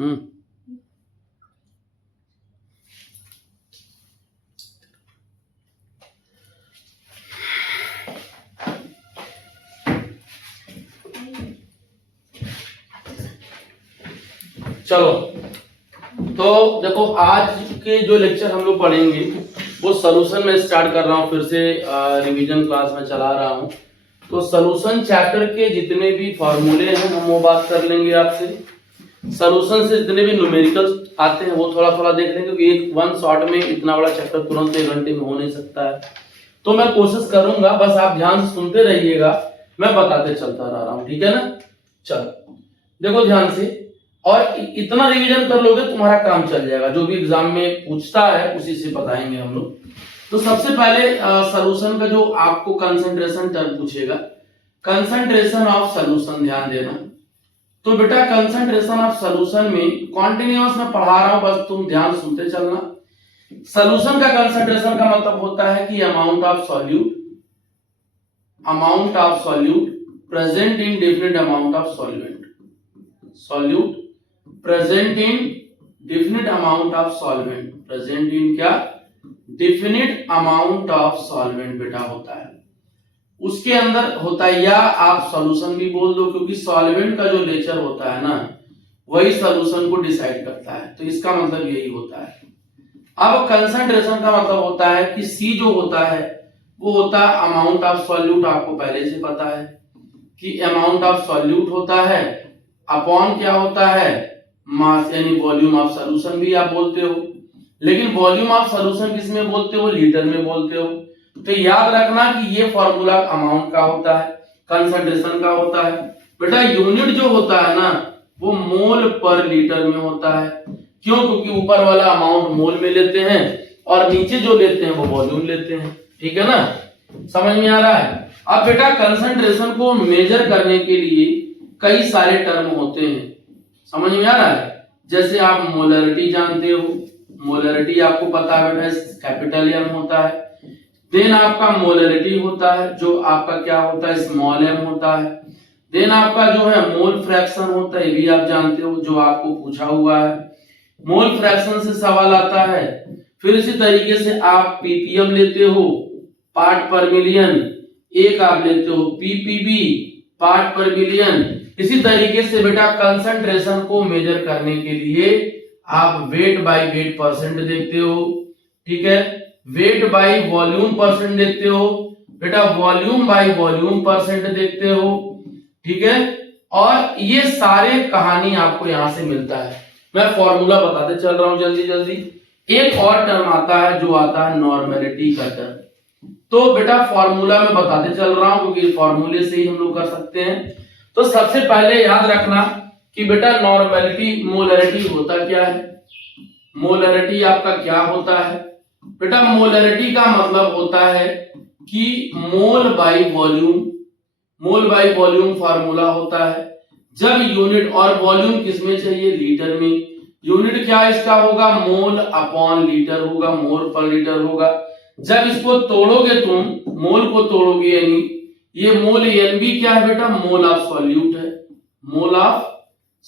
हम्म चलो, तो देखो आज के जो लेक्चर हम लोग पढ़ेंगे वो सॉल्यूशन में स्टार्ट कर रहा हूँ, फिर से रिवीजन क्लास में चला रहा हूँ। तो सॉल्यूशन चैप्टर के जितने भी फॉर्मूले हैं हम वो बात कर लेंगे आपसे। सॉल्यूशन से जितने भी न्यूमेरिकल आते हैं वो थोड़ा थोड़ा देख लेंगे, क्योंकि एक वन शॉट में इतना बड़ा चैप्टर तुरंत 1 घंटे में हो नहीं सकता है। तो मैं कोशिश करूंगा, बस आप ध्यान से सुनते रहिएगा, मैं बताते चलता रह रहा हूँ, ठीक है ना। चलो देखो ध्यान से, और इतना रिवीजन कर लोगे तुम्हारा काम चल जाएगा। जो भी एग्जाम में पूछता है उसी से बताएंगे हम लोग। तो सबसे पहले सॉल्यूशन का जो आपको कंसंट्रेशन टर्म पूछेगा, कंसंट्रेशन ऑफ सॉल्यूशन, ध्यान देना। तो बेटा कंसंट्रेशन ऑफ सॉल्यूशन में कॉन्टिन्यूअस में पढ़ा रहा हूं, बस तुम ध्यान सुनते चलना। सॉल्यूशन का कंसंट्रेशन का मतलब होता है कि amount of solute present in definite amount of solute present in definite amount of solvent, present in क्या, डेफिनेट अमाउंट ऑफ सॉल्वेंट बेटा होता है, उसके अंदर होता है। या आप सॉल्यूशन भी बोल दो, क्योंकि सॉल्वेंट का जो नेचर होता है ना वही सॉल्यूशन को डिसाइड करता है, तो इसका मतलब यही होता है। अब कंसंट्रेशन का मतलब होता है कि सी जो होता है वो होता है अमाउंट ऑफ सॉल्यूट। आपको पहले से पता है कि अमाउंट ऑफ सॉल्यूट होता है अपॉन क्या होता है, मास, यानी वॉल्यूम ऑफ सॉल्यूशन भी आप बोलते हो, लेकिन वॉल्यूम ऑफ सॉल्यूशन किस में बोलते हो, लीटर में बोलते हो। तो याद रखना कि ये फॉर्मूला अमाउंट का होता है, कंसंट्रेशन का होता है। बेटा यूनिट जो होता है ना वो मोल पर लीटर में होता है। क्यों? क्योंकि ऊपर वाला अमाउंट मोल में लेते हैं और नीचे जो लेते हैं वो वॉल्यूम लेते हैं, ठीक है ना, समझ में आ रहा है। अब बेटा कंसंट्रेशन को मेजर करने के लिए कई सारे टर्म होते हैं, समझ में आ रहा है। जैसे आप मोलरिटी जानते हो, मोलरिटी आपको पता है बेटा कैपिटल एम होता है। देन आपका मोलरिटी होता है जो आपका क्या होता है, स्मॉल एम होता है। देन आपका जो है मोल फ्रैक्शन होता है, ये भी आप जानते हो, जो आपको पूछा हुआ है, मोल फ्रैक्शन से सवाल आता है। फिर इसी तरीके से आप पीपीएम लेते हो, पार्ट पर मिलियन, एक आप लेते हो पीपीबी, पार्ट पर मिलियन। इसी तरीके से बेटा कंसंट्रेशन को मेजर करने के लिए आप वेट बाय वेट परसेंट देखते हो, ठीक है, वेट बाय वॉल्यूम परसेंट देखते हो, बेटा वॉल्यूम बाय वॉल्यूम परसेंट देखते हो, ठीक है। और ये सारे कहानी आपको यहां से मिलता है। मैं फॉर्मूला बताते चल रहा हूं जल्दी जल्दी। एक और टर्म आता है जो आता है नॉर्मेलिटी का टर्म। तो बेटा फॉर्मूला में बताते चल रहा हूं क्योंकि फॉर्मूले से ही हम लोग कर सकते हैं। तो सबसे पहले याद रखना कि बेटा नॉर्मेलिटी, मोलरिटी होता क्या है, मोलरिटी आपका क्या होता है। बेटा मोलरिटी का मतलब होता है कि mole by volume, mole by volume formula होता है। जब यूनिट, और वॉल्यूम किसमें चाहिए, लीटर में। यूनिट क्या इसका होगा, मोल अपॉन लीटर होगा, मोल पर लीटर होगा। जब इसको तोड़ोगे तुम, मोल को तोड़ोगे, यानी ये मोल एनबी क्या है बेटा, मोल ऑफ सॉल्यूट है, मोल ऑफ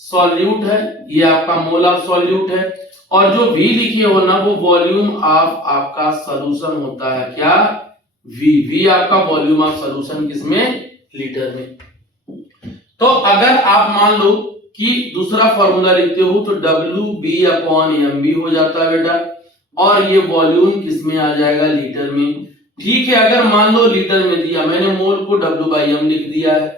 सॉल्यूट है, ये आपका मोल ऑफ सॉल्यूट है। और जो वी लिखे हो ना वो वॉल्यूम ऑफ आपका सॉल्यूशन होता है, क्या, वी, वी आपका वॉल्यूम ऑफ सॉल्यूशन किसमें, लीटर में। तो अगर आप मान लो कि दूसरा फॉर्मूला लिखते हो तो W B upon M B हो जाता है बेटा, और ये वॉल्यूम किसमें आ जाएगा, लीटर में। ठीक है, अगर मान लो लीटर में दिया, मैंने मोल को डब्ल्यू बाई एम लिख दिया है,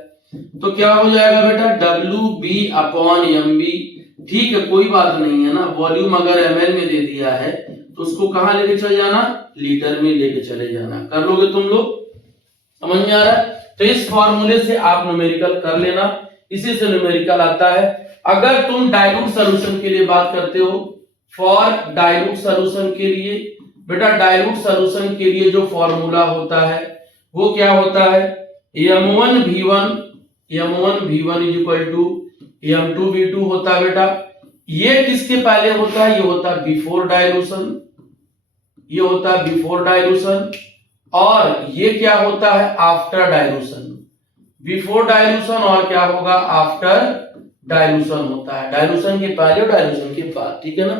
तो क्या हो जाएगा बेटा, W B upon M B. ठीक है, कोई बात नहीं है ना, वॉल्यूम अगर एमएल में दे दिया है तो उसको कहां लेके चले जाना, लीटर में लेके चले जाना। कर लोगे तुम लोग, समझ में आ रहा है। तो इस फॉर्मूले से आप न्यूमेरिकल कर लेना, इसी से न्यूमेरिकल आता है। अगर तुम डाइल्यूट सॉल्यूशन के लिए बात करते हो, फॉर डाइल्यूट सॉल्यूशन के लिए, बेटा डाइल्यूट सॉल्यूशन के लिए जो फॉर्मूला होता है वो क्या होता है, m1v1 is equal to m2v2 होता है बेटा। ये किसके पहले होता है, ये होता है बिफोर डाइल्यूशन, ये होता है बिफोर डाइल्यूशन, और ये क्या होता है आफ्टर डाइल्यूशन। बिफोर डाइल्यूशन और क्या होगा, आफ्टर डाइल्यूशन होता है, डाइल्यूशन के पहले और डाइल्यूशन के बाद, ठीक है ना।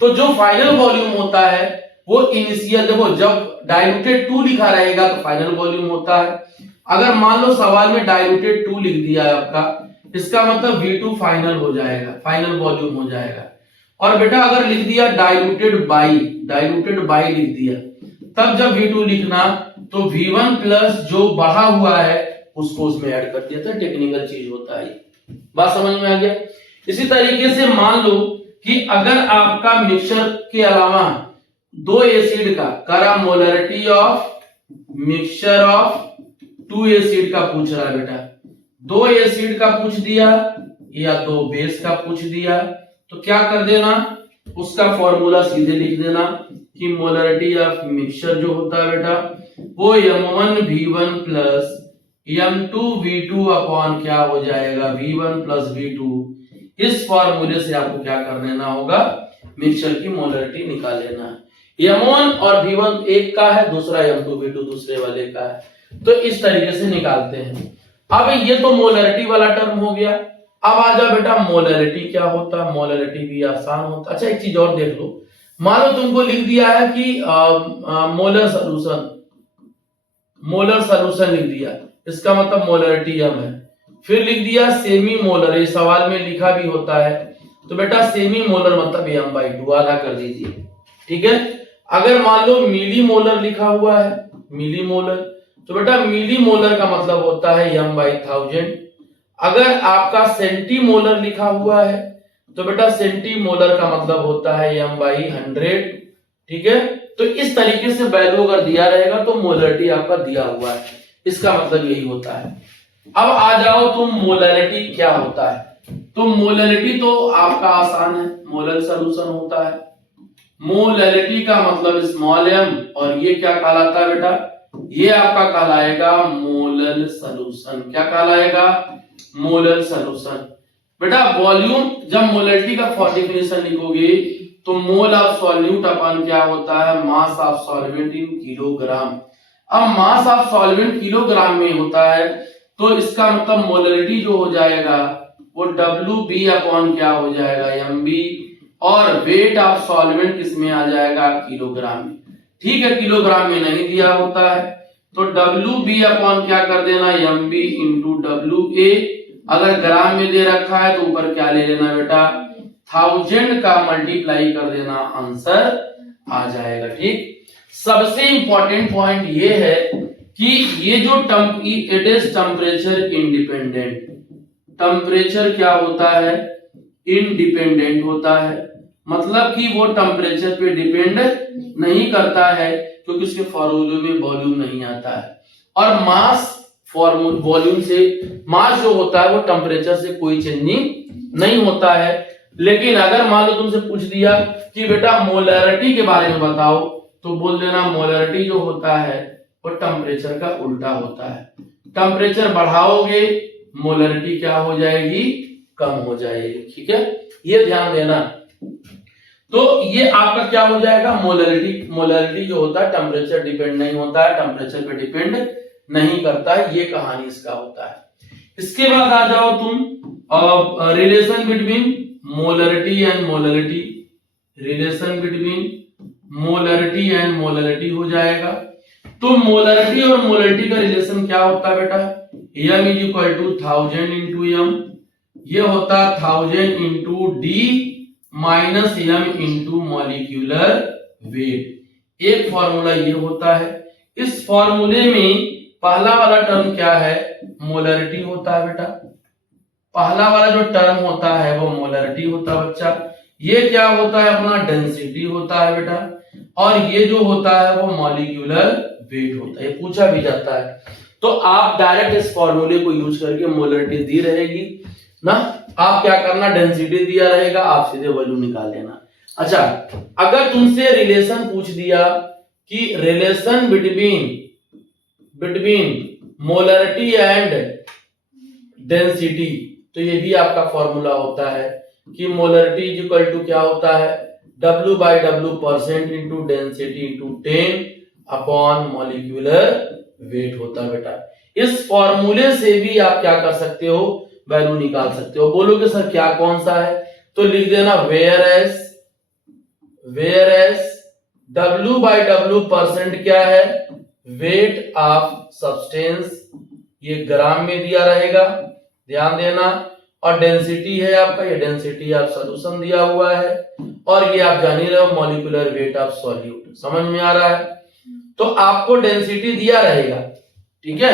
तो जो फाइनल वॉल्यूम होता है वो इनिशियल, देखो जब डाइल्यूटेड 2 लिखा रहेगा तो फाइनल वॉल्यूम होता है। अगर मान लो सवाल में डाइल्यूटेड 2 लिख दिया है आपका, इसका मतलब V2 फाइनल हो जाएगा, फाइनल वॉल्यूम हो जाएगा। और बेटा अगर लिख दिया डाइल्यूटेड बाई लिख दिया, तब जब V2 लिखना तो V1 प्लस जो बढ़ा हुआ है उसको उसमें ऐड कर दिया था, टेक्निकल चीज होता है। बात समझ में आ गया। इसी तरीके से मान लो कि अगर आपका मिक्सचर के अलावा 2 एसिड का करा molarity of mixture of 2 acid का पूछ रहा है बेटा, 2 एसिड का पूछ दिया या 2 बेस का पूछ दिया, तो क्या कर देना, उसका फॉर्मूला सीधे लिख देना कि मोलरिटी ऑफ मिक्सचर जो होता है बेटा वो M1 V1 plus M2 V2 upon क्या हो जाएगा V1 प्लस V2। इस फॉर्मूले से आपको क्या कर लेना होगा, मिक्सचर की मोलरिटी निकाल लेना है। M1 और V1 एक का है, दूसरा M2 V2 दूसरे वाले का है, तो इस तरीके से निकालते हैं। अब ये तो मोलरिटी वाला टर्म हो गया। अब आ जाओ बेटा मोलरिटी क्या होता है, मोलरिटी भी आसान होता है। अच्छा एक चीज और देख लो, मान लो तुमको लिख दिया है कि मोलर सॉल्यूशन लिख दिया, इसका मतलब मोलरिटी M है। फिर लिख दिया सेमी मोलर, ये सवाल में लिखा भी होता है, तो बेटा सेमी मोलर मतलब M/2 आधा कर दीजिए, ठीक है। अगर मान लो मिली मोलर लिखा हुआ है, मिली मोलर, तो बेटा मिली मोलर का मतलब होता है M/1000। अगर आपका सेंटीमोलर लिखा हुआ है तो बेटा सेंटीमोलर का मतलब होता है M/100, ठीक है। तो इस तरीके से वैल्यू अगर दिया रहेगा तो मोलरिटी आपका दिया हुआ है, इसका मतलब यही होता है। अब आ जाओ तुम मोलरिटी क्या होता है, तो मोलरिटी तो आपका आसान है, मोलर सॉल्यूशन होता है। मोलरिटी का मतलब स्मॉल m, और ये क्या कहलाता है बेटा, ये आपका कहलाएगा मोलर सॉल्यूशन। क्या कहलाएगा, मोलर सॉल्यूशन। बेटा वॉल्यूम, जब मोलरिटी का डेफिनेशन लिखोगे तो मोल ऑफ सॉल्यूट अपन क्या होता है, mass of solvent in kilogram. अब मास ऑफ सॉल्वेंट किलोग्राम में होता है, तो इसका मतलब मोलरिटी जो हो जाएगा वो WB अपॉन क्या हो जाएगा, MB, और वेट ऑफ सॉल्वेंट किसमें आ जाएगा, किलोग्राम में, ठीक है। किलोग्राम में नहीं दिया होता है तो WB अपॉन क्या कर देना, MB इंटू WA। अगर ग्राम में दे रखा है तो ऊपर क्या ले लेना बेटा, 1000 का मल्टीप्लाई कर देना, आंसर आ जाएगा, ठीक। सबसे इंपॉर्टेंट पॉइंट ये है कि ये जो it is temperature independent. Temperature क्या होता है, इंडिपेंडेंट होता है, मतलब कि वो टेम्परेचर पे डिपेंड नहीं करता है, क्योंकि उसके फॉर्मूले में वॉल्यूम नहीं आता है। और मास वॉल्यूम से, मास जो होता है वो टेम्परेचर से कोई चेंजिंग नहीं होता है। लेकिन अगर मान लो तुमसे पूछ दिया कि बेटा मोलरिटी के बारे में बताओ, तो बोल देना मोलरिटी जो होता है वो टेम्परेचर का उल्टा होता है। टेम्परेचर बढ़ाओगे मोलरिटी क्या हो जाएगी, कम हो जाएगी, ठीक है, ये ध्यान देना। तो ये आपका क्या हो जाएगा, मोलरिटी जो होता है टेम्परेचर डिपेंड नहीं होता है, टेम्परेचर पे डिपेंड नहीं करता है, ये कहानी इसका होता है। इसके बाद आ जाओ तुम relation between molarity and molarity, relation between molarity and molarity हो जाएगा। तो मोलरिटी और मोलरिटी का रिलेशन क्या होता है बेटा, M is equal to 1000 into M, ये होता है 1000 into D minus M into molecular weight. एक फॉर्मूला ये होता है। इस फॉर्मूले में पहला वाला टर्म क्या है, मोलरिटी होता है बेटा, पहला वाला जो टर्म होता है वो मोलरिटी होता है बच्चा। ये क्या होता है, अपना डेंसिटी होता है बेटा, और ये जो होता है वो मॉलिक्यूलर वेट होता है, ये पूछा भी जाता है। तो आप डायरेक्ट इस फॉर्मूले को यूज करके मोलरिटी दी रहेगी ना, आप क्या करना, डेंसिटी दिया रहेगा, आप सीधे वैल्यू निकाल लेना। अच्छा अगर तुमसे रिलेशन पूछ दिया कि relation between molarity and density, तो ये भी आपका फॉर्मूला होता है कि मोलरिटी इज इक्वल टू क्या होता है, W/W percent into density into 10 upon molecular weight होता है बेटा। इस फॉर्मूले से भी आप क्या कर सकते हो, वैल्यू निकाल सकते हो। बोलोगे सर क्या कौन सा है, तो लिख देना वेयर एस W/W परसेंट क्या है, वेट ऑफ सब्सटेंस, ये ग्राम में दिया रहेगा, ध्यान देना। और डेंसिटी है आपका, ये डेंसिटी ऑफ सॉल्यूशन दिया हुआ है, और ये आप जान ही रहे हो मॉलिक्यूलर वेट ऑफ सॉल्यूट। समझ में आ रहा है? तो आपको डेंसिटी दिया रहेगा, ठीक है,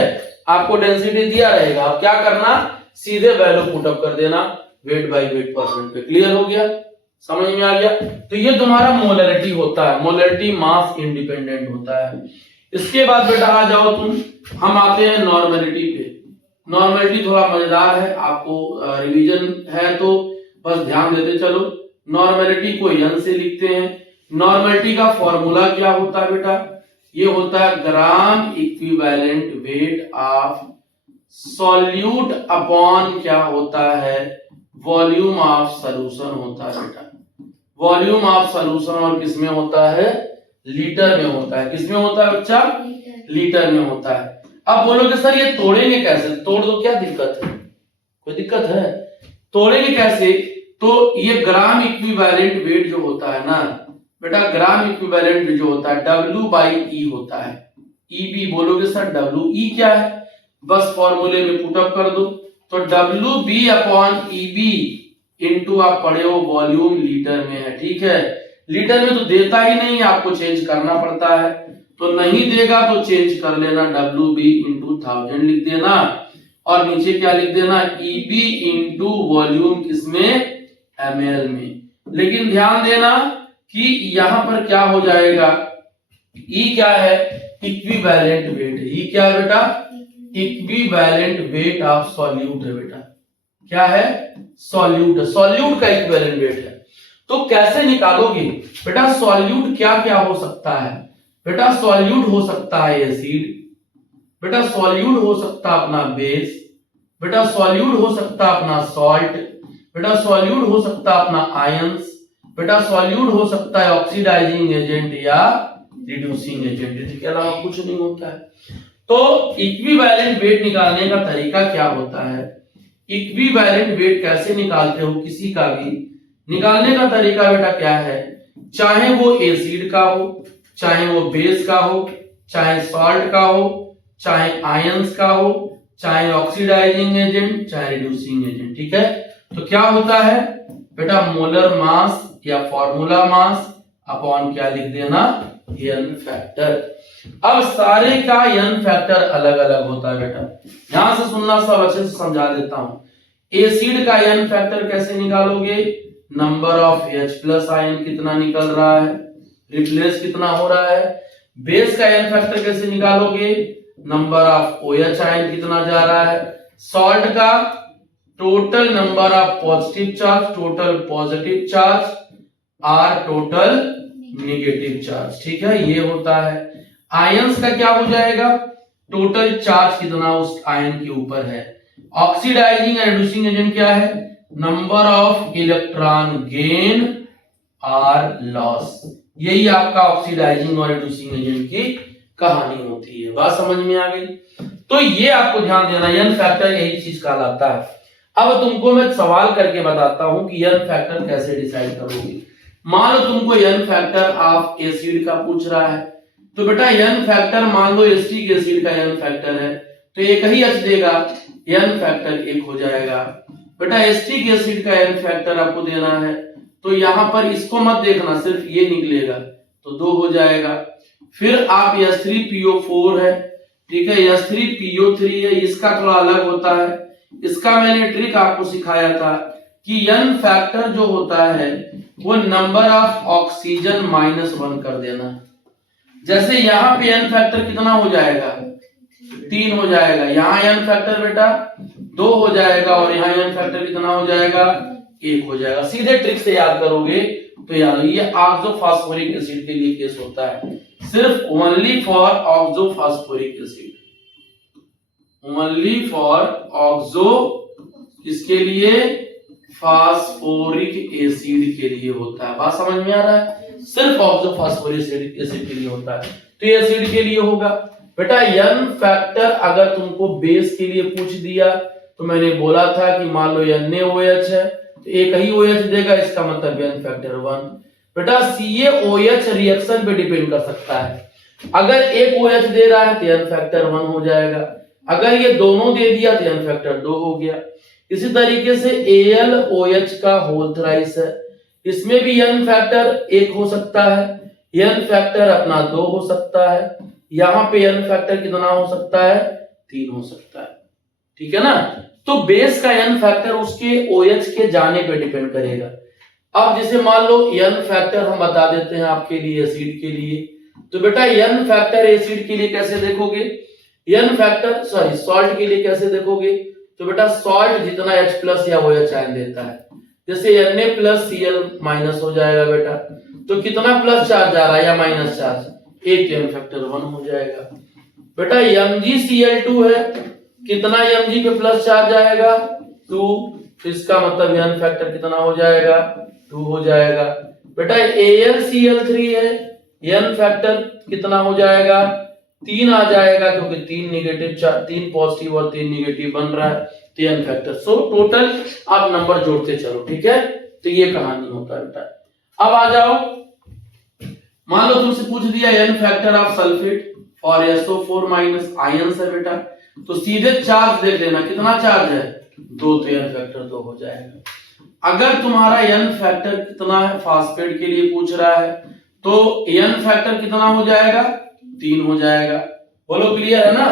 आपको डेंसिटी दिया रहेगा। अब क्या करना, सीधे वैल्यू पुट अप कर देना वेट बाई वेट परसेंट पे। क्लियर हो गया, समझ में आ गया? तो ये तुम्हारा मोलरिटी होता है, मोलरिटी मास इंडिपेंडेंट होता है। इसके बाद बेटा आ जाओ तुम, हम आते हैं नॉर्मेलिटी पे। नॉर्मेलिटी थोड़ा मजेदार है, आपको रिवीजन है तो बस ध्यान देते चलो। नॉर्मेलिटी को n से लिखते हैं। नॉर्मेलिटी का फॉर्मूला क्या होता है बेटा, ये होता है gram equivalent weight of solute upon क्या होता है, वॉल्यूम ऑफ सॉल्यूशन होता है बेटा। वॉल्यूम ऑफ सॉल्यूशन और किसमें होता है, लीटर में होता है। किसमें होता है बच्चा, लीटर में होता है। अब बोलोगे सर ये तोड़ेंगे कैसे, तोड़ दो, क्या दिक्कत है, कोई दिक्कत है? तोड़ेंगे कैसे, तो ये ग्राम इक्विवेलेंट वेट जो होता है ना बेटा, ग्राम इक्विवेलेंट जो होता है W/E होता है। EB बोलोगे सर WE क्या है, बस फॉर्मूले में पुट अप कर दो, तो WB/EB इंटू आप पढ़े हो वॉल्यूम लीटर में है, ठीक है। लीटर में तो देता ही नहीं, आपको चेंज करना पड़ता है, तो नहीं देगा तो चेंज कर लेना, WB इंटू 1000 लिख देना, और नीचे क्या लिख देना, EB इंटू वॉल्यूम किसमें, ml में। लेकिन ध्यान देना कि यहां पर क्या हो जाएगा, E क्या है, इक्विवेलेंट वेट। E क्या है बेटा, इक्विवेलेंट वेट ऑफ सॉल्यूट है बेटा। क्या है, सॉल्यूट, सॉल्यूट का इक्विवेलेंट वेट है। तो कैसे निकालोगे बेटा, सॉल्यूट क्या क्या हो सकता है बेटा, सॉल्यूट हो सकता है एसिड, बेटा सॉल्यूट हो सकता अपना बेस, बेटा सॉल्यूट हो सकता अपना सॉल्ट, बेटा सॉल्यूट हो सकता अपना आयंस, बेटा सॉल्यूट हो सकता है ऑक्सीडाइजिंग एजेंट या रिड्यूसिंग एजेंट, इसके अलावा कुछ नहीं होता है। तो इक्विवेलेंट वेट निकालने का तरीका क्या होता है, इक्विवेलेंट वेट कैसे निकालते हो किसी का भी, निकालने का तरीका बेटा क्या है, चाहे वो एसिड का हो, चाहे वो बेस का हो, चाहे सॉल्ट का हो, चाहे आयंस का हो, चाहे ऑक्सीडाइजिंग एजेंट, चाहे रिड्यूसिंग एजेंट, ठीक है। तो क्या होता है बेटा, मोलर मास या फॉर्मूला मास अपॉन क्या लिख देना, n फैक्टर। अब सारे का n फैक्टर अलग अलग होता है बेटा, यहां से सुनना, सब अच्छे से समझा देता हूं। एसिड का n फैक्टर कैसे निकालोगे, नंबर ऑफ H+ आयन कितना निकल रहा है, रिप्लेस कितना हो रहा है। बेस का n फैक्टर कैसे निकालोगे, नंबर ऑफ OH आयन कितना जा रहा है। सॉल्ट का total number of positive charge, total positive charge और टोटल नेगेटिव चार्ज, ठीक है, ये होता है। आयंस का क्या हो जाएगा, टोटल चार्ज कितना उस आयन के ऊपर है। ऑक्सीडाइजिंग एंड रिड्यूसिंग एजेंट क्या है, नंबर ऑफ इलेक्ट्रॉन गेन और लॉस। यही आपका ऑक्सीडाइजिंग और रिड्यूसिंग एजेंट की कहानी होती है। बात समझ में आ गई? तो ये आपको ध्यान देना, n फैक्टर यही चीज कहलाता है। अब तुमको मैं सवाल करके बताता हूं कि n फैक्टर कैसे डिसाइड करोगे। मान लो तुमको n फैक्टर ऑफ एसिड का पूछ रहा है, तो बेटा n फैक्टर मान लो एसिटिक एसिड का n फैक्टर है तो एक ही H देगा, n फैक्टर 1 हो जाएगा। बेटा एसिटिक एसिड का n फैक्टर आपको देना है, तो यहां पर इसको मत देखना, सिर्फ ये निकलेगा तो 2 हो जाएगा। फिर आप H3PO4 है, ठीक है, H3PO3 है, इसका थोड़ा अलग होता है। इसका मैंने ट्रिक आपको सिखाया था कि n फैक्टर जो होता है वो नंबर ऑफ ऑक्सीजन -1 कर देना। जैसे यहाँ पे n फैक्टर कितना हो जाएगा, 3 हो जाएगा, यहाँ n फैक्टर बेटा 2 हो जाएगा, और यहाँ n फैक्टर कितना हो जाएगा, 1 हो जाएगा। सीधे ट्रिक से याद करोगे तो याद, ये ऑक्सोफॉस्फोरिक एसिड के लिए केस होता है, सिर्फ only for oxophosphoric acid, only for oxo, इसके लिए फास्फोरिक एसिड के लिए होता है। बात समझ में आ रहा है, सिर्फ ऑक्सोफॉस्फोरिक एसिड के लिए होता है, तो ये एसिड के लिए होगा। बेटा n फैक्टर अगर तुमको बेस के लिए पूछ दिया तो मैंने बोला था कि मान लो NaOH है तो एक ही OH देगा, इसका मतलब n फैक्टर 1। बेटा CaOH रिएक्शन पे डिपेंड कर सकता है, अगर एक OH दे रहा है तो n फैक्टर 1 हो जाएगा, अगर ये दोनों दे दिया तो n फैक्टर 2 हो गया। इसी तरीके से AlOH का होल थ्राइस है, इसमें भी n फैक्टर 1 हो सकता है, n फैक्टर अपना 2 हो सकता है, यहाँ पे n फैक्टर कितना हो सकता है, 3 हो सकता है। ठीक है ना, तो बेस का n फैक्टर उसके OH के जाने पे डिपेंड करेगा। अब जैसे मान लो n फैक्टर हम बता देते हैं आपके लिए एसिड के लिए, तो बेटा n फैक्टर एसिड के लिए कैसे देखोगे, n फैक्टर सॉरी सॉल्ट के लिए कैसे देखोगे, तो बेटा सॉल्ट जितना H प्लस या OH आयन देता है, जैसे Na प्लस Cl माइनस हो जाएगा बेटा, तो कितना प्लस चार्ज आ रहा है या माइनस चार्ज, एक n फैक्टर 1 हो जाएगा। बेटा MgCl2 है, कितना Mg पे प्लस चार्ज आएगा 2, तो इसका मतलब n फैक्टर कितना हो जाएगा 2 हो जाएगा। बेटा AlCl3 है, n फैक्टर कितना हो जाएगा 3 आ जाएगा, क्योंकि 3 नेगेटिव 3 पॉजिटिव और 3 नेगेटिव बन रहा है, तो n फैक्टर। सो टोटल आप नंबर जोड़ते चलो, ठीक है, तो ये कहानी होता है बेटा। अब आ जाओ, मान लो तुमसे पूछ दिया n फैक्टर ऑफ सल्फेट और SO4 माइनस आयंस है बेटा, तो सीधे चार्ज देख लेना, कितना चार्ज है 2, तो n फैक्टर 2 हो जाएगा। अगर तुम्हारा n फैक्टर कितना है, फास्फेट के लिए पूछ रहा है, तो n फैक्टर कितना हो जाएगा 3 हो जाएगा। बोलो क्लियर है ना,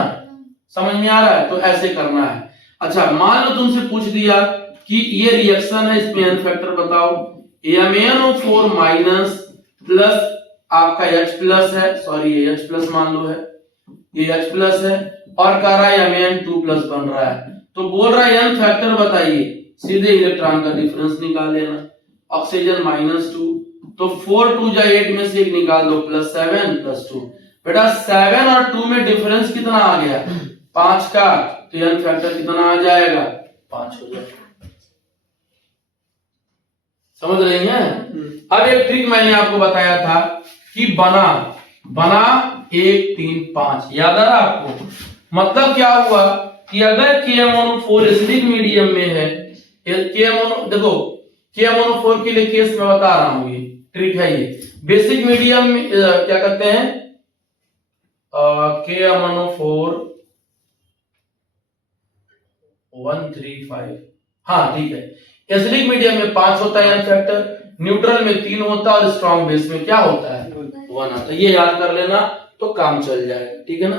समझ में आ रहा है, तो ऐसे करना है। अच्छा मान लो तुमसे पूछ दिया कि ये रिएक्शन है, इसमें n फैक्टर बताओ, MnO4 माइनस प्लस आपका H प्लस है, सॉरी ये H प्लस मान लो है, ये H प्लस है, और कह रहा है Mn2 प्लस बन रहा है, तो बोल रहा है n फैक्टर बताइए, सीधे इलेक्ट्रॉन का डिफरेंस निकाल लेना, ऑक्सीजन -2, तो 4 2 जा 8 में से एक निकाल दो, +7 +2। बेटा 7 और 2 में डिफरेंस कितना आ गया 5 का, तो n फैक्टर कितना आ जाएगा 5 हो जाएगा। समझ रही हैं? अब एक ट्रिक मैंने आपको बताया था कि बना 1 3 5, याद आ रहा आपको? मतलब क्या हुआ कि अगर KMnO4 एसिडिक मीडियम में है, देखो KMnO4 के लिए केस मैं बता रहा हूं, ये ट्रिक है, ये बेसिक मीडियम में क्या कहते हैं, KMnO4 135, हाँ ठीक है, एसिडिक मीडियम में 5 होता है n फैक्टर, न्यूट्रल में 3 होता है, और स्ट्रॉन्ग बेस में क्या होता है 1 आता है। ये याद कर लेना तो काम चल जाएगा, ठीक है ना।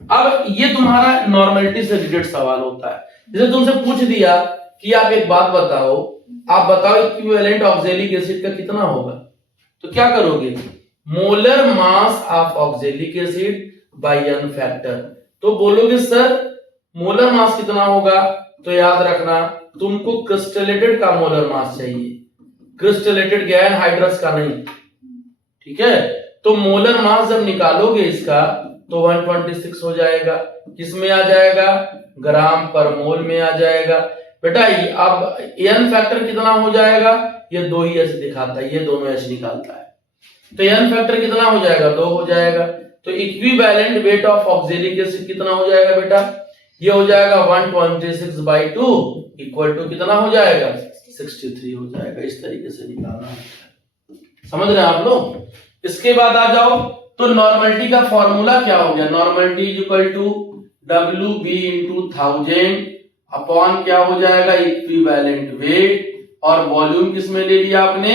अब ये तुम्हारा नॉर्मलिटी से रिलेटेड सवाल होता है, जैसे तुमसे पूछ दिया कि आप एक बात बताओ, आप बताओ इक्विवेलेंट ऑक्सैलिक एसिड का कितना होगा, तो क्या करोगे, molar mass of oxalic acid by n factor, तो बोलोगे सर मोलर मास कितना होगा, तो याद रखना तुमको क्रिस्टलेटेड का मोलर मास चाहिए, क्रिस्टलेटेड गैर हाइड्रस का नहीं, ठीक है। तो मोलर मास जब निकालोगे इसका तो 126 हो जाएगा, किसमें आ जाएगा, ग्राम पर मोल में आ जाएगा। बेटा अब n फैक्टर कितना हो जाएगा, ये 2 ही H दिखाता है, ये दोनों H निकालता है, तो n फैक्टर कितना हो जाएगा 2 हो जाएगा। तो equivalent weight of oxalic acid कितना हो जाएगा बेटा, ये हो जाएगा 126/2 इक्वल टू कितना हो जाएगा 63 हो जाएगा। इस तरीके से निकालना है, समझ रहे हैं आप लोग। इसके बाद आ जाओ, तो नॉर्मलिटी का फॉर्मूला क्या हो गया, normality is equal to WB × 1000 upon क्या हो जाएगा इक्विवेलेंट वेट, और वॉल्यूम किस में ले लिया आपने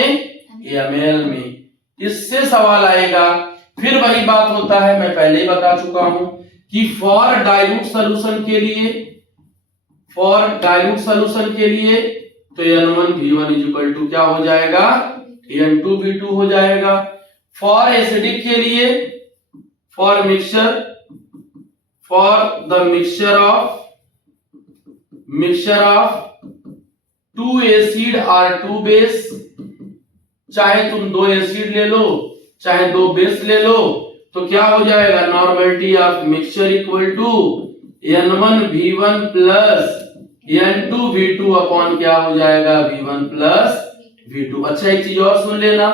ml में। इससे सवाल आएगा, फिर वही बात होता है, मैं पहले ही बता चुका हूं कि फॉर डाइल्यूट सॉल्यूशन के लिए तो N1V1 इज इक्वल टू क्या हो जाएगा N2V2 हो जाएगा। फॉर एसिडिक के लिए for the mixture of 2 acid और 2 बेस, चाहे तुम 2 एसिड ले लो चाहे 2 बेस ले लो, तो क्या हो जाएगा normality of mixture equal to N1V1 plus N2V2 upon क्या हो जाएगा V1 प्लस V2। अच्छा एक चीज और सुन लेना,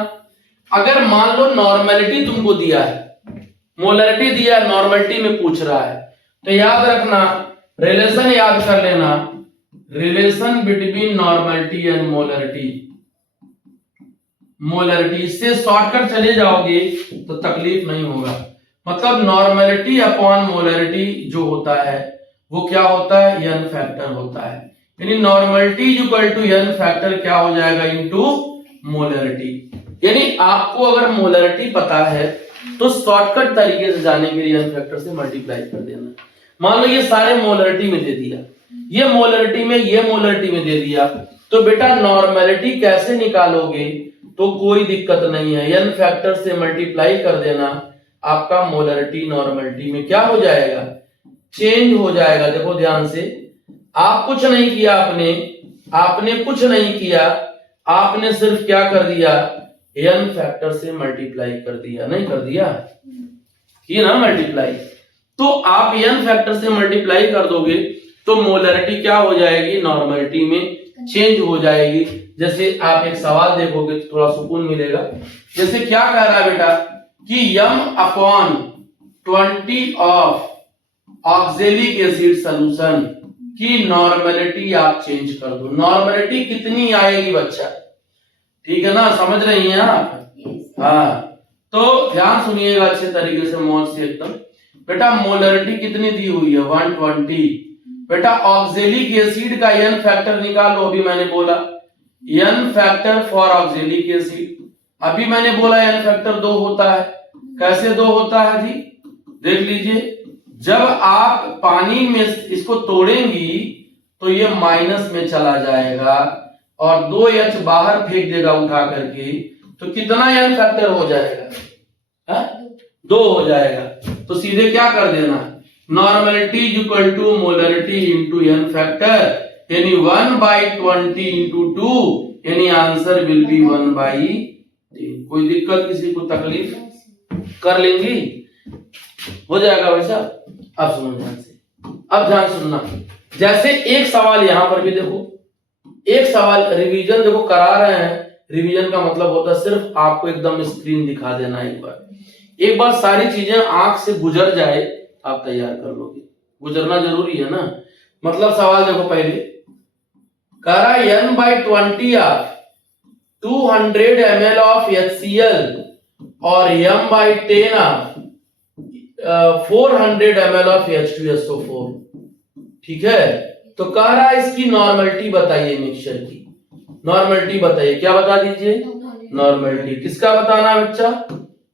अगर मान लो नॉर्मलिटी तुमको दिया है, मोलरिटी दिया है, नॉर्मलिटी में पूछ रहा है, तो याद रखना रिलेशन याद कर लेना, relation between normality and molarity. Molarity से शॉर्टकट चले जाओगे तो तकलीफ नहीं होगा। मतलब नॉर्मलिटी अपॉन मोलरिटी जो होता है वो क्या होता है, एन फैक्टर होता है। यानी normality equal to N factor क्या हो जाएगा, इनटू मोलरिटी। यानी आपको अगर मोलरिटी पता है तो शॉर्टकट तरीके से जाने के लिए एन फैक्टर से मल्टीप्लाई कर देना। मान लो ये सारे मोलरिटी में दे दिया, ये मोलरिटी में, ये मोलरिटी में दे दिया, तो बेटा नॉर्मलिटी कैसे निकालोगे, तो कोई दिक्कत नहीं है, एन फैक्टर से मल्टीप्लाई कर देना, आपका मोलरिटी नॉर्मलिटी में क्या हो जाएगा, चेंज हो जाएगा। देखो ध्यान से, आप कुछ नहीं किया, आपने कुछ नहीं किया, आपने सिर्फ क्या कर दिया, एन फैक्टर से मल्टीप्लाई कर दिया, नहीं कर दिया, किया ना मल्टीप्लाई। तो आप एन फैक्टर से मल्टीप्लाई कर दोगे तो मोलरिटी क्या हो जाएगी, नॉर्मलिटी में चेंज हो जाएगी। जैसे आप एक सवाल देखोगे तो थोड़ा सुकून मिलेगा। जैसे क्या कह रहा है बेटा कि m/20 of oxalic acid solution की नॉर्मलिटी आप चेंज कर दो। नॉर्मलिटी कितनी आएगी बच्चा, ठीक है ना, समझ रही हैं आप? हाँ, तो ध्यान सुनिएगा अच्छे तरीके से, मौन से एकदम। बेटा मोलरिटी कितनी दी हुई है, 120। बेटा ऑक्जेलिक एसिड का एन फैक्टर निकालो, अभी मैंने बोला N factor for oxalic acid, अभी मैंने बोला एन फैक्टर 2 होता है। कैसे 2 होता है जी, देख लीजिए, जब आप पानी में इसको तोड़ेंगी तो ये माइनस में चला जाएगा और 2H बाहर फेंक देगा उठा करके, तो कितना एन फैक्टर हो जाएगा, 2 हो जाएगा। तो सीधे क्या कर देना, normality equal to molarity into N factor, यानी 1/20 इंटू 2, यानी आंसर विल बी 1/10। कोई दिक्कत, किसी को तकलीफ, कर लेंगी, हो जाएगा वैसा। अब सुनो ध्यान से, अब ध्यान सुनना। जैसे एक सवाल यहां पर भी देखो, एक सवाल रिवीजन देखो करा रहे हैं। रिवीजन का मतलब होता है सिर्फ आपको एकदम स्क्रीन दिखा देना, एक बार सारी चीजें आंख से गुजर जाए आप तैयार कर लोगे, गुजरना जरूरी है ना। मतलब सवाल देखो, पहले कह रहा है n/20 of 200 ml of HCl और m/10 of 400 ml of H2SO4, ठीक है। तो कह रहा है इसकी नॉर्मलिटी बताइए, मिक्सचर की नॉर्मलिटी बताइए, क्या बता दीजिए, नॉर्मलिटी। किसका बताना बच्चा,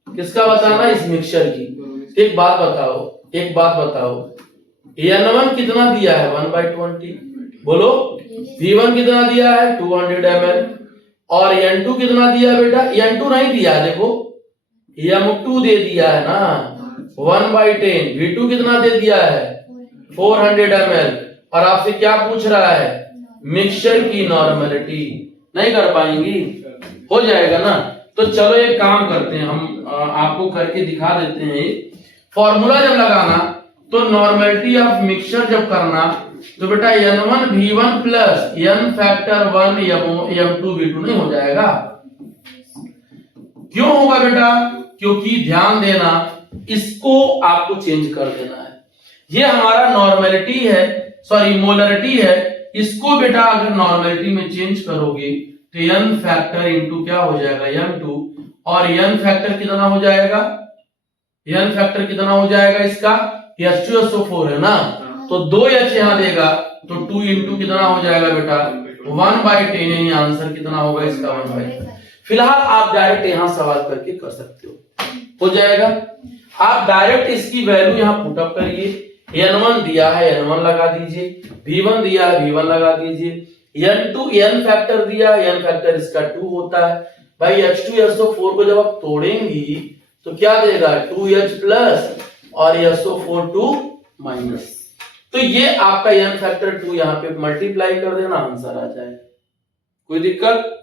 किसका बताना, इस मिक्सचर की। एक बात बताओ, N1 कितना दिया है, 1/20, बोलो। V1 कितना दिया है, 200 ml, और N2 कितना दिया है बेटा, N2 नहीं दिया, देखो M2 दे दिया है ना, 1/10। V2 कितना दे दिया है, 400 ml, और आपसे क्या पूछ रहा है, मिक्सचर की नॉर्मलिटी। नहीं कर पाएंगी, हो जाएगा ना। तो चलो एक काम करते हैं, हम आपको करके दिखा देते हैं। फॉर्मूला जब लगाना तो नॉर्मलिटी ऑफ मिक्सचर जब करना तो बेटा N1 V1 plus N factor 1 M2 V2 नहीं हो जाएगा। क्यों होगा बेटा, क्योंकि ध्यान देना, इसको आपको चेंज कर देना है। ये हमारा नॉर्मलिटी है, सॉरी मोलरिटी है, इसको बेटा अगर नॉर्मलिटी में चेंज करोगे तो n फैक्टर इंटू क्या हो जाएगा, M2, और n फैक्टर कितना हो जाएगा, n फैक्टर कितना हो जाएगा इसका, H2SO4 है ना, तो 2H यहां देगा तो 2 इंटू कितना हो जाएगा बेटा, 1/10, यानी आंसर कितना होगा इसका, 1/10। फिलहाल आप डायरेक्ट यहां सवाल करके कर सकते हो जाएगा। आप डायरेक्ट इसकी वैल्यू यहां पुटअप करिए, N1 दिया है N1 लगा दीजिए, V1 दिया है V1 लगा दीजिए, N2 N फैक्टर दिया है, N फैक्टर इसका 2 होता है। भाई H2SO4 को जब आप तोड़ेंगी तो क्या देगा, 2H प्लस और SO4 2 माइनस। तो ये आपका N फैक्टर 2 यहाँ पे मल्टीप्लाई कर देना, आंसर आ जाए, कोई दिक्कत।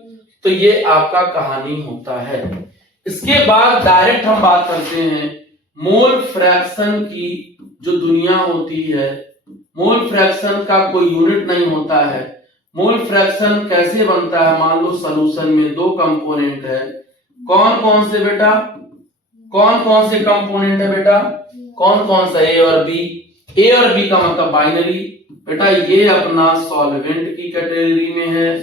तो ये आपका कहानी होता है। इसके बाद डायरेक्ट हम बात करते हैं मोल फ्रैक्शन की। जो दुनिया होती है, मोल फ्रैक्शन का कोई यूनिट नहीं होता है। मोल फ्रैक्शन कैसे बनता है, मान लो सॉल्यूशन में 2 कंपोनेंट है, कौन कौन से बेटा, कौन कौन से कंपोनेंट है बेटा, कौन कौन सा, ए और बी। ए और बी का मतलब बाइनरी, बेटा ये अपना सॉल्वेंट की कैटेगरी में है,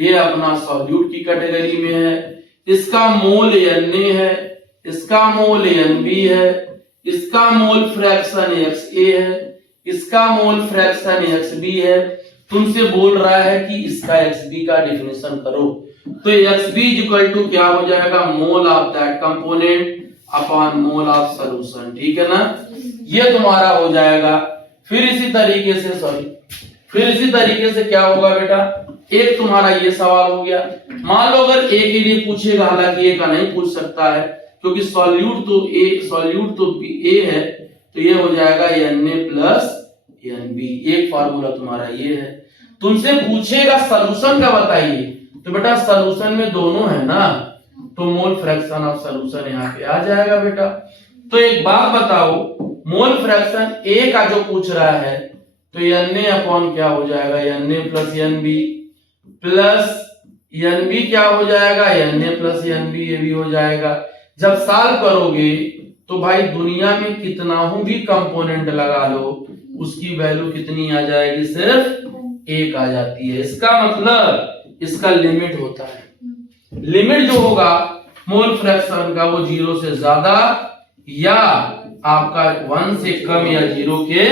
ये अपना सॉल्यूट की कैटेगरी में है। इसका मोल Na है, इसका मोल Nb है, इसका मोल फ्रैक्शन Xa है, इसका मोल फ्रैक्शन Xb है। तुमसे बोल रहा है कि इसका Xb का डिफिनेशन करो, तो Xb इक्वल टू क्या हो जाएगा, mole of that component upon mole of solution. ठीक है ना, ये तुम्हारा हो जाएगा। फिर इसी तरीके से क्या होगा बेटा, एक तुम्हारा ये सवाल हो गया। मान लो अगर ए के लिए पूछेगा, हालांकि ए का नहीं पूछ सकता है क्योंकि सॉल्यूट तो ए है, तो ये हो जाएगा Na प्लस Nb। एक फार्मूला तुम्हारा ये है। तुमसे पूछेगा सॉल्यूशन का बताइए, तो बेटा सॉल्यूशन में दोनों है ना, तो मोल फ्रैक्शन ऑफ सॉल्यूशन यहाँ पे आ जाएगा बेटा। तो एक बात बताओ, मोल फ्रैक्शन ए का जो पूछ रहा है, तो Na अपॉन क्या हो जाएगा, Na plus Nb plus Nb क्या हो जाएगा, Na प्लस Nb, ये भी हो जाएगा। जब सॉल्व करोगे तो भाई दुनिया में कितना भी कंपोनेंट लगा लो, उसकी वैल्यू कितनी आ जाएगी, सिर्फ एक आ जाती है। इसका मतलब इसका लिमिट होता है। लिमिट जो होगा मोल फ्रैक्शन का, वो 0 से ज्यादा या आपका 1 से कम या 0 के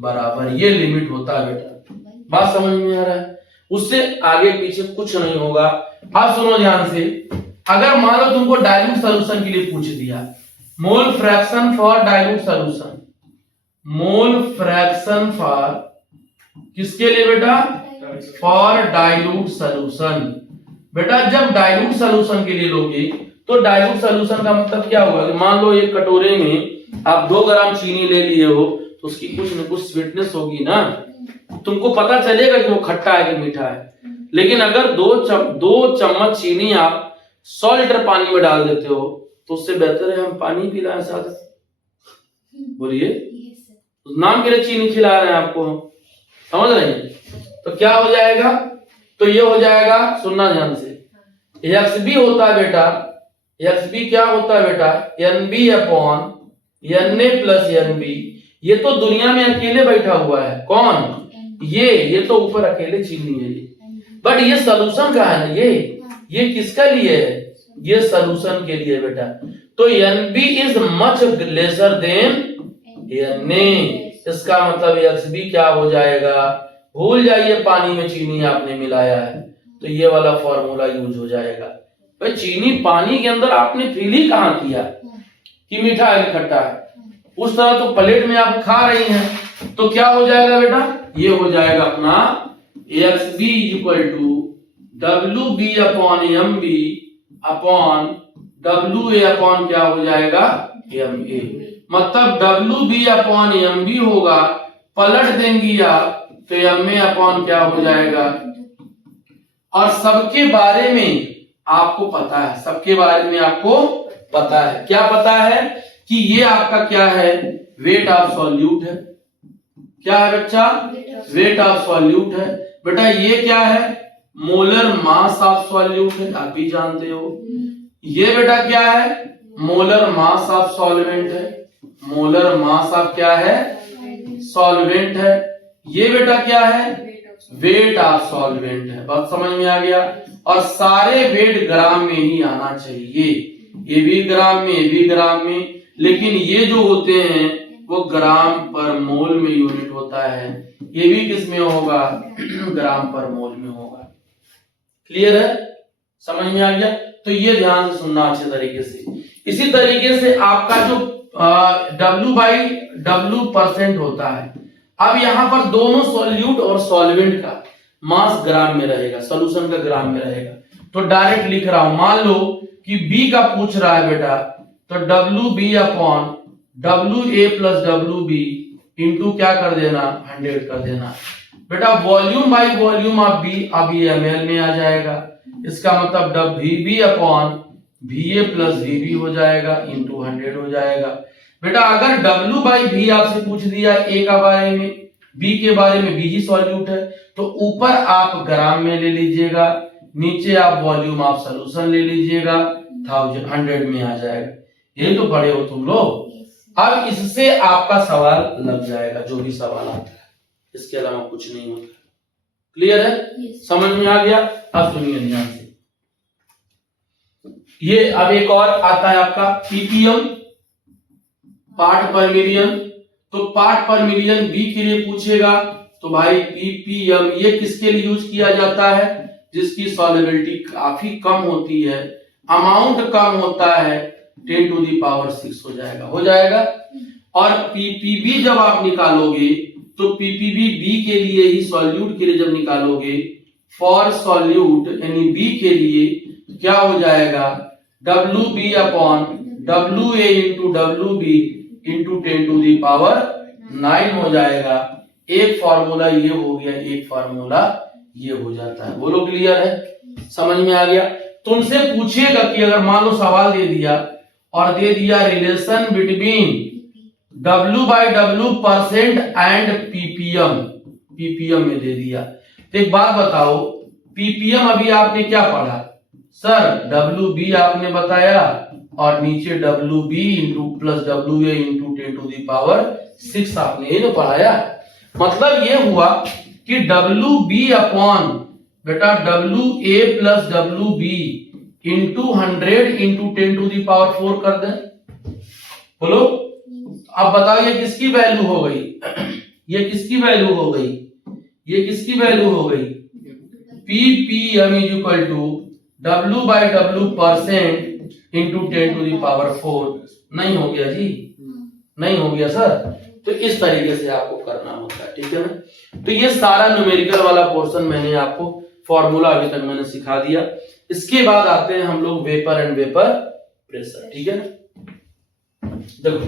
बराबर, ये लिमिट होता है बेटा। बात समझ में आ रहा है, उससे आगे पीछे कुछ नहीं होगा। अब सुनो ध्यान से, अगर मान लो तुमको डाइल्यूट सॉल्यूशन के लिए पूछ दिया, mole fraction for dilute solution, mole fraction for किसके लिए बेटा, फॉर डाइल्यूट सॉल्यूशन। बेटा जब डाइल्यूट सॉल्यूशन के लिए लोगे, तो डाइल्यूट सॉल्यूशन का मतलब क्या होगा कि मान लो एक कटोरे में आप 2 ग्राम चीनी ले लिए हो, तो उसकी कुछ न कुछ स्वीटनेस होगी ना, तुमको पता चलेगा कि वो खट्टा है कि मीठा है। लेकिन अगर 2 चम्मच चीनी आप 100 लीटर पानी में डाल देते हो, तो उससे बेहतर है हम पानी पिलाएं साथ। बोलिए, नाम के लिए चीनी खिला रहे हैं आपको, समझ रहे हैं? तो क्या हो जाएगा, तो ये हो जाएगा, सुनना ध्यान से, Xb होता है बेटा, Xb क्या होता है बेटा, Nb upon Na plus Nb। ये तो दुनिया में अकेले बैठा हुआ है, कौन, ये तो ऊपर अकेले चीनी है ये, बट ये सॉल्यूशन का है ना, ये किसका लिए है, ये सॉल्यूशन के लिए बेटा। तो Nb is much lesser than Na, इसका मतलब Xb क्या हो जाएगा, भूल जाइए पानी में चीनी आपने मिलाया है, तो ये वाला फॉर्मूला यूज हो जाएगा। भाई चीनी पानी के अंदर आपने फील ही कहां किया कि मीठा है कि खट्टा है, उस तरह तो प्लेट में आप खा रही हैं, तो क्या हो जाएगा बेटा, ये हो जाएगा अपना Xb equal to WB upon MB upon WA upon क्या हो जाएगा, MA। मतलब WB अपॉन MB होगा, पलट देंगी आप तो MA अपॉन क्या हो जाएगा। और सबके बारे में आपको पता है, सबके बारे में आपको पता है, क्या पता है कि ये आपका क्या है, वेट ऑफ सॉल्यूट है। क्या है बच्चा, वेट ऑफ सॉल्यूट है। बेटा ये क्या है, मोलर मास ऑफ सॉल्यूट है, आप भी जानते हो। ये बेटा क्या है, मोलर मास ऑफ सॉल्वेंट है, मोलर मास ऑफ क्या है, सॉल्वेंट है। ये बेटा क्या है, वेट ऑफ सॉल्वेंट है। बात समझ में आ गया। और सारे वेट ग्राम में ही आना चाहिए, ये भी ग्राम में, ये भी ग्राम में, लेकिन ये जो होते हैं वो ग्राम पर मोल में यूनिट होता है, ये भी किस में होगा, ग्राम पर मोल में होगा। क्लियर है, समझ में आ गया। तो ये ध्यान से सुनना अच्छे तरीके से। इसी तरीके से आपका जो W/W% होता है, अब यहां पर दोनों सॉल्यूट और सॉल्वेंट का मास ग्राम में रहेगा, सॉल्यूशन का ग्राम में रहेगा। तो डायरेक्ट लिख रहा हूं, मान लो कि B का पूछ रहा है बेटा, तो WB upon WA plus WB into क्या कर देना, 100 कर देना। बेटा volume by volume of B, अब ये ml में आ जाएगा, इसका मतलब WB upon VA plus VB हो जाएगा, इंटू 100 हो जाएगा। बेटा अगर W/V आपसे पूछ दिया A का बारे में, B के बारे में, B ही सॉल्यूट है, तो ऊपर आप ग्राम में ले लीजिएगा, नीचे आप वॉल्यूम ऑफ सॉल्यूशन ले लीजिएगा, 100 में आ जाएगा। ये तो बड़े हो तुम लोग। अब इससे आपका सवाल लग जाएगा, जो भी सवाल आता है। इसके अलावा कुछ नहीं होता। क्लियर है? Yes. समझ में आ गया? अब सुनिए ध्यान से, ये अब एक और आता है आपका पीपीएम, पार्ट पर मिलियन। तो पार्ट पर मिलियन बी के लिए पूछेगा तो भाई पीपीएम ये किसके लिए यूज किया जाता है? जिसकी सॉल्युबिलिटी काफी कम होती है, अमाउंट कम होता है, 10 टू दी पावर 6 हो जाएगा, हो जाएगा। और पीपीबी जब आप निकालोगे तो पीपीबी बी के लिए ही, सॉल्यूट के लिए जब निकालोगे, फॉर सॉल्यूट यानी बी के लिए क्या हो जाएगा? W B upon W A into W B into 10 to the power 9 हो जाएगा। एक फॉर्मूला ये हो गया, एक फॉर्मूला ये हो जाता है। बोलो क्लियर है? समझ में आ गया? तुमसे पूछेगा कि अगर मान लो सवाल दे दिया और दे दिया relation between W by W percent and ppm, ppm में दे दिया, तो एक बात बताओ, पीपीएम अभी आपने क्या पढ़ा? सर डब्ल्यू बी आपने बताया और नीचे W B into plus W A into 10 to the power 6 आपने ये तो पढ़ाया। मतलब ये हुआ कि डब्ल्यू बी अपॉन बेटा W A plus W B into 100 into 10 to the power 4 कर दें। बोलो अब बताओ ये किसकी वैल्यू हो गई? ये किसकी वैल्यू हो गई? ये किसकी वैल्यू हो गई? PPM is equal to W by W percent into 10 to the power 4। नहीं हो गया जी? नहीं हो गया सर? तो इस तरीके से आपको करना होता है, ठीक है ना? तो ये सारा न्यूमेरिकल वाला पोर्शन मैंने आपको फॉर्मूला अभी तक मैंने सिखा दिया। इसके बाद आते हैं हम लोग वेपर एंड वेपर प्रेशर, ठीक है ना? देखो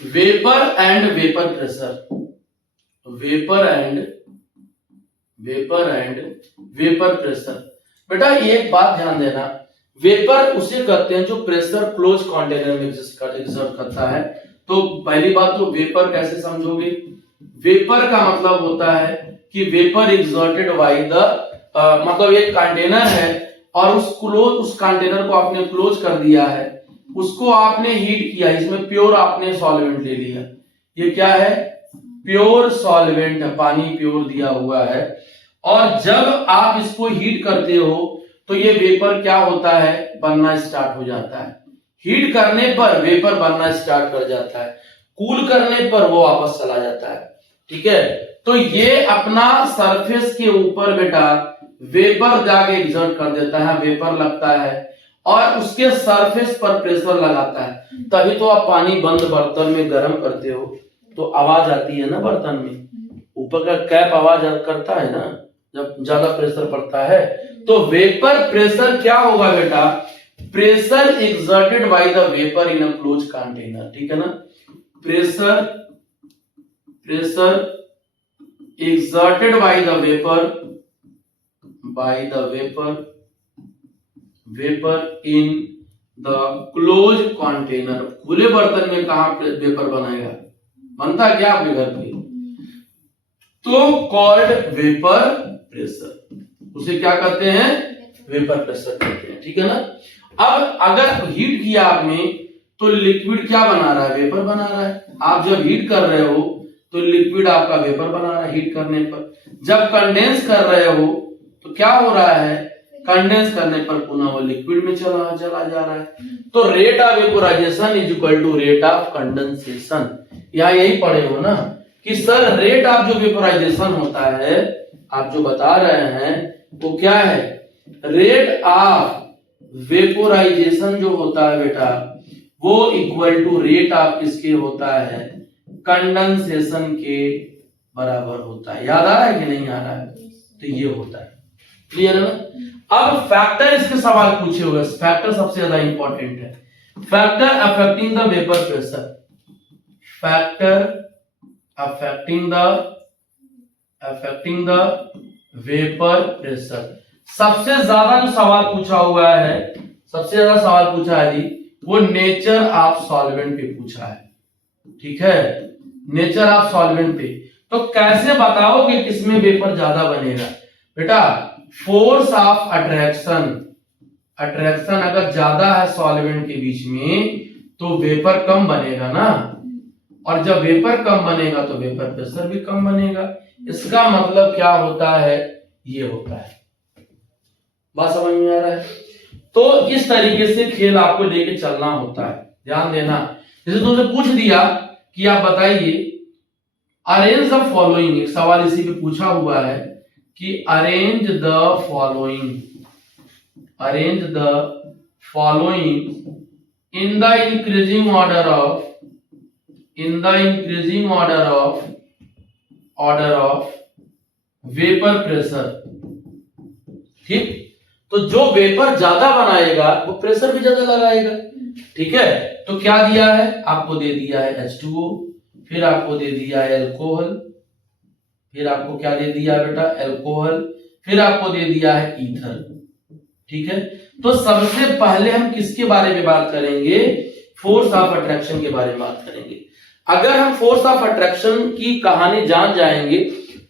vapour and vapour pressure, vapour and vapour pressure. बेटा एक बात ध्यान देना, वेपर उसे कहते हैं जो प्रेशर क्लोज कंटेनर में एग्जर्ट करता है। तो पहली बात तो वेपर कैसे समझोगे? वेपर का मतलब होता है कि वेपर एग्जर्टेड बाय द, मतलब एक कंटेनर है और उस कंटेनर को आपने क्लोज कर दिया है, उसको आपने हीट किया, इसमें प्योर आपने सॉल्वेंट ले लिया। ये क्या है? प्योर सॉल्वेंट है, पानी प्योर दिया हुआ है। और जब आप इसको हीट करते हो तो ये वेपर क्या होता है? बनना स्टार्ट हो जाता है। हीट करने पर वेपर बनना स्टार्ट कर जाता है, कूल करने पर वो वापस चला जाता है, ठीक है? तो ये अपना सरफेस के ऊपर बेटा वेपर जाके एग्जर्ट कर देता है, वेपर लगता है और उसके सरफेस पर प्रेशर लगाता है। तभी तो आप पानी बंद बर्तन में गर्म करते हो तो आवाज आती है ना बर्तन में, ऊपर का कैप आवाज करता है ना जब ज्यादा प्रेशर पड़ता है। तो वेपर प्रेशर क्या होगा बेटा? Pressure exerted by the vapor in a closed container, ठीक है ना? Pressure exerted by the vapor in the closed container। खुले बर्तन में कहां वेपर बनाएगा? बनता है क्या आपके घर पे? तो कॉल्ड वेपर प्रेशर, उसे क्या कहते हैं? वेपर प्रेशर कहते हैं, ठीक है ना? अब अगर हीट किया आपने तो लिक्विड क्या बना रहा है? वेपर बना रहा है। आप जब हीट कर रहे हो तो लिक्विड आपका वेपर बना रहा है हीट करने पर। जब कंडेंस कर रहे हो तो क्या हो रहा है? कंडेंस करने पर पुनः वो लिक्विड में चला जा रहा है। तो rate of vaporization is equal to rate of condensation. यहाँ यही पढ़े हो ना कि सर रेट ऑफ जो वेपोराइजेशन होता है, आप जो बता रहे हैं वो क्या है? रेट ऑफ वेपोराइजेशन जो होता है बेटा वो इक्वल टू रेट ऑफ किसके होता है? कंडेंसेशन के बराबर होता है। याद आ रहा है कि नहीं आ रहा है? तो ये होता है, क्लियर है ना? अब फैक्टर इसके सवाल पूछे हुए, फैक्टर सबसे ज्यादा इंपॉर्टेंट है। Factor affecting the vapour pressure, factor affecting the vapour pressure. सबसे ज्यादा जो सवाल पूछा हुआ है, सबसे ज्यादा सवाल पूछा है जी वो नेचर ऑफ सॉल्वेंट पे पूछा है, ठीक है? नेचर ऑफ सॉल्वेंट पे। तो कैसे बताओगे किसमें वेपर ज्यादा बनेगा? बेटा फोर्स ऑफ अट्रैक्शन, अट्रैक्शन अगर ज्यादा है सॉल्वेंट के बीच में तो वेपर कम बनेगा ना, और जब वेपर कम बनेगा तो वेपर प्रेशर भी कम बनेगा। इसका मतलब क्या होता है, ये होता है। बात समझ में आ रहा है? तो इस तरीके से खेल आपको लेके चलना होता है, ध्यान देना। जैसे तुमसे पूछ दिया कि आप बताइए अरेंज द फॉलोइंग, एक सवाल इसी पे पूछा हुआ है कि arrange the following in the increasing order of vapour pressure. ठीक, तो जो वेपर ज्यादा बनाएगा वो प्रेशर भी ज्यादा लगाएगा। ठीक है, तो क्या दिया है आपको, दे दिया है H2O, फिर आपको दे दिया है अल्कोहल, फिर आपको क्या दे दिया बेटा, अल्कोहल, फिर आपको दे दिया है ईथर। ठीक है, तो सबसे पहले हम किसके बारे में बात करेंगे, फोर्स ऑफ अट्रैक्शन के बारे में बात करेंगे। अगर हम फोर्स ऑफ अट्रैक्शन की कहानी जान जाएंगे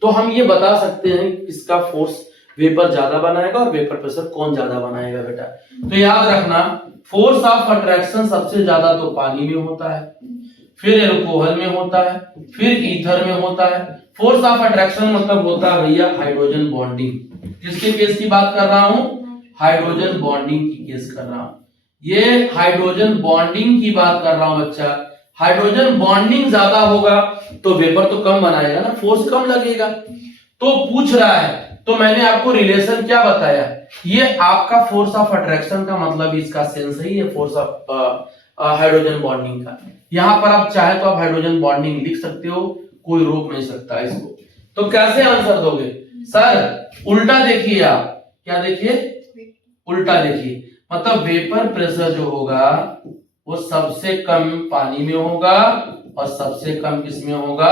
तो हम ये बता सकते हैं किसका फोर्स वेपर ज्यादा बनाएगा और वेपर प्रेशर कौन ज्यादा बनाएगा बेटा। तो याद रखना, फोर्स ऑफ अट्रैक्शन सबसे ज्यादा तो पानी में होता है, फिर अल्कोहल में होता है, फिर ईथर में होता है। फोर्स ऑफ अट्रैक्शन मतलब होता है भैया हाइड्रोजन बॉन्डिंग। किसके केस की बात कर रहा हूं, हाइड्रोजन बॉन्डिंग की केस कर रहा हूं। ये हाइड्रोजन बॉन्डिंग की बात कर रहा हूं बच्चा। हाइड्रोजन बॉन्डिंग ज्यादा होगा तो वेपर तो कम बनाएगा ना, फोर्स कम लगेगा। तो पूछ रहा है, तो मैंने आपको रिलेशन क्या बताया, ये आपका फोर्स ऑफ अट्रैक्शन का मतलब इसका सेंस ही है, फोर्स ऑफ हाइड्रोजन बॉन्डिंग का। यहां पर आप चाहे तो आप हाइड्रोजन बॉन्डिंग लिख सकते हो, कोई रोक नहीं सकता इसको। तो कैसे आंसर दोगे सर, उल्टा देखिए आप, क्या देखिए, उल्टा देखिए, मतलब वेपर प्रेशर जो होगा वो सबसे कम पानी में होगा और सबसे कम किस में होगा,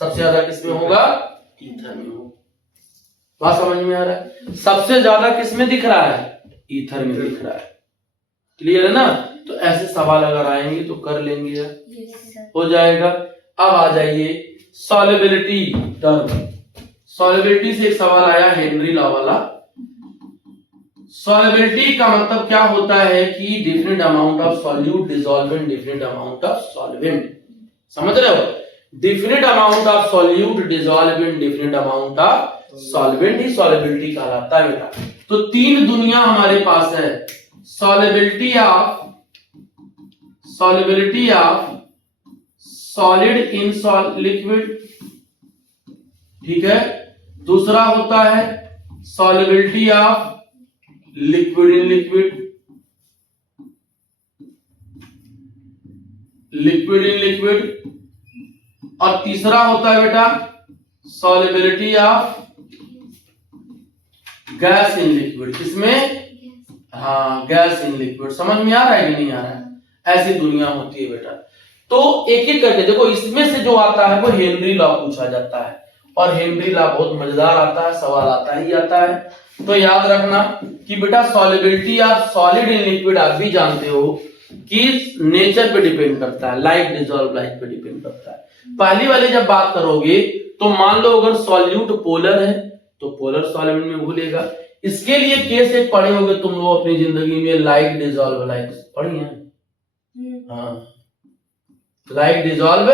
सबसे ज्यादा किस में होगा, ईथर में होगा। बात समझ में आ रहा है? सबसे ज्यादा किस में दिख रहा है, ईथर में दिख रहा है। क्लियर है ना? तो ऐसे सवाल अगर आएंगे तो कर लेंगे, हो जाएगा। अब आ जाइए सॉल्युबिलिटी टर्म। सॉल्युबिलिटी से एक सवाल आया हेनरी लॉ वाला। सॉल्युबिलिटी का मतलब क्या होता है कि different amount of solute dissolve in different amount of solvent. समझ रहे हो? Different amount of solute dissolve in different amount of solvent he solubility कहलाता है बेटा। तो तीन दुनिया हमारे पास है, solubility of solid in liquid, ठीक है। दूसरा होता है solubility of liquid in liquid, liquid in liquid, और तीसरा होता है बेटा solubility of gas in liquid. किसमें? हाँ, गैस इन लिक्विड। समझ में आ रहा है कि नहीं आ रहा है? ऐसी दुनिया होती है बेटा। तो एक एक करके देखो, इसमें से जो आता है वो हेनरी लॉ पूछा जाता है, और हेनरी लॉ बहुत मजेदार आता है, सवाल आता ही आता है। तो याद रखना कि बेटा solubility of solid in liquid आप भी जानते हो कि नेचर पे डिपेंड करता है, लाइक डिसॉल्व लाइक पे डिपेंड करता है। पहली वाली जब बात करोगे तो मान लो अगर सॉल्यूट पोलर है तो पोलर सॉल्वेंट में घुलेगा। इसके लिए केस एक पढ़े होगे तुम लोग अपनी जिंदगी में, लाइक डिसॉल्व लाइक, पढ़ी है? हाँ, लाइक डिसॉल्व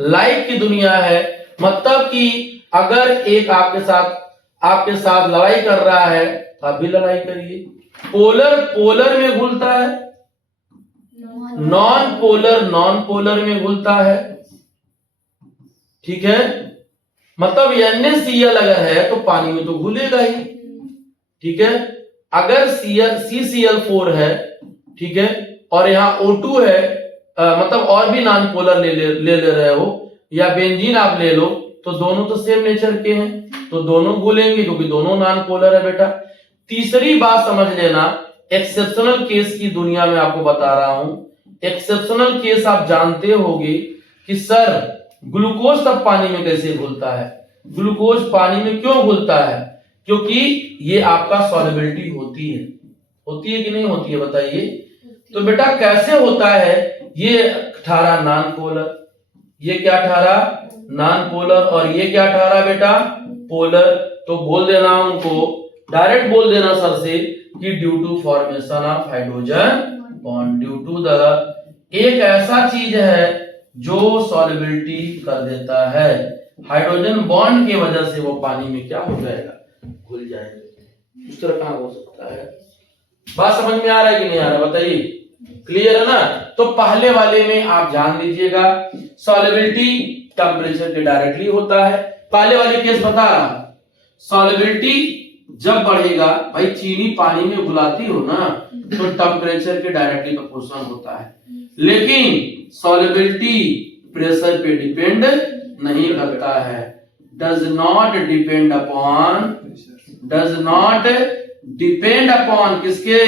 लाइक की दुनिया है। मतलब कि अगर एक आपके साथ लड़ाई कर रहा है तो आप भी लड़ाई करिए। पोलर में घुलता है, नॉन पोलर में घुलता है, ठीक है। मतलब NaCl अगर है तो पानी में तो घुलेगा ही, ठीक है। अगर CCl4 है, ठीक है, और यहाँ O2 है, मतलब और भी नॉन पोलर ले रहे हो, या बेंजीन आप ले लो, तो दोनों तो सेम नेचर के हैं, तो दोनों घुलेंगे क्योंकि दोनों नॉन पोलर है बेटा। तीसरी बात समझ लेना, एक्सेप्शनल केस की दुनिया में आपको बता रहा हूं। एक्सेप्शनल केस आप जानते होंगे कि सर ग्लूकोज तब पानी में कैसे घुलता है। ग्लूकोज पानी में क्यों घुलता है? क्योंकि ये आपका सॉल्युबिलिटी होती है कि नहीं होती है, बताइए। तो बेटा कैसे होता है? ये ठहरा नॉन पोलर, ये क्या ठहरा? नॉन पोलर, और ये क्या ठहरा बेटा? पोलर। तो बोल देना उनको, डायरेक्ट बोल देना सर से कि due to formation of hydrogen bond, due to the, एक ऐसा चीज है जो सॉल्युबिलिटी कर देता है, हाइड्रोजन बॉन्ड की वजह से वो पानी में क्या हो जाएगा, घुल जाएगा। इस तरह कहाँ हो सकता है? बात समझ में आ रहा है कि नहीं आ रहा, बताइए। क्लियर है ना? तो पहले वाले में आप जान लीजिएगा सॉल्युबिलिटी टेम्परेचर के डायरेक्टली होता है। पहले वाले केस बता रहा हूं, सॉल्युबिलिटी जब बढ़ेगा, भाई चीनी पानी में घुलाती हो ना, तो टेम्परेचर के डायरेक्टली प्रोपोर्शनल होता है, लेकिन सॉल्युबिलिटी प्रेशर पे डिपेंड नहीं करता है। डज नॉट डिपेंड अपॉन किसके?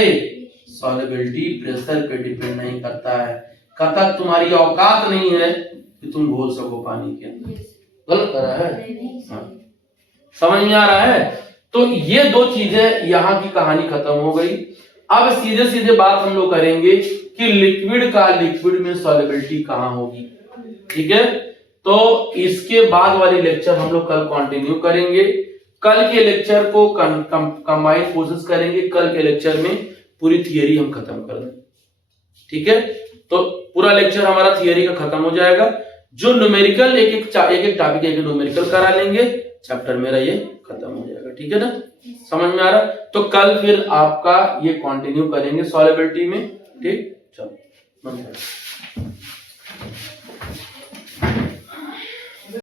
सॉल्युबिलिटी प्रेशर पे डिपेंड नहीं करता है। कहता तुम्हारी औकात नहीं है कि तुम घोल सको पानी के अंदर। गलत कर रहा है? हाँ। समझ में आ रहा है? तो ये दो चीजें यहाँ की कहानी खत्म हो गई। अब सीधे सीधे बात हम लोग करेंगे कि लिक्विड का लिक्विड में सॉल्युबिलिटी कहाँ होगी। ठीक है, तो इसके बाद वाली लेक्चर हम लोग कल कंटिन्यू करेंगे। कल के लेक्चर को कंबाइन कोशिश करेंगे, कल के लेक्चर में पूरी थियरी हम खत्म कर दें। ठीक है, तो पूरा लेक्चर हमारा थियरी का खत्म हो जाएगा। जो न्यूमेरिकल एक एक टॉपिक एक न्यूमेरिकल करा लेंगे, चैप्टर मेरा ये खत्म हो जाएगा। ठीक है ना? समझ में आ रहा? तो कल फिर आपका ये कंटिन्यू करेंगे सॉल्युबिलिटी में। ठीक, चलो।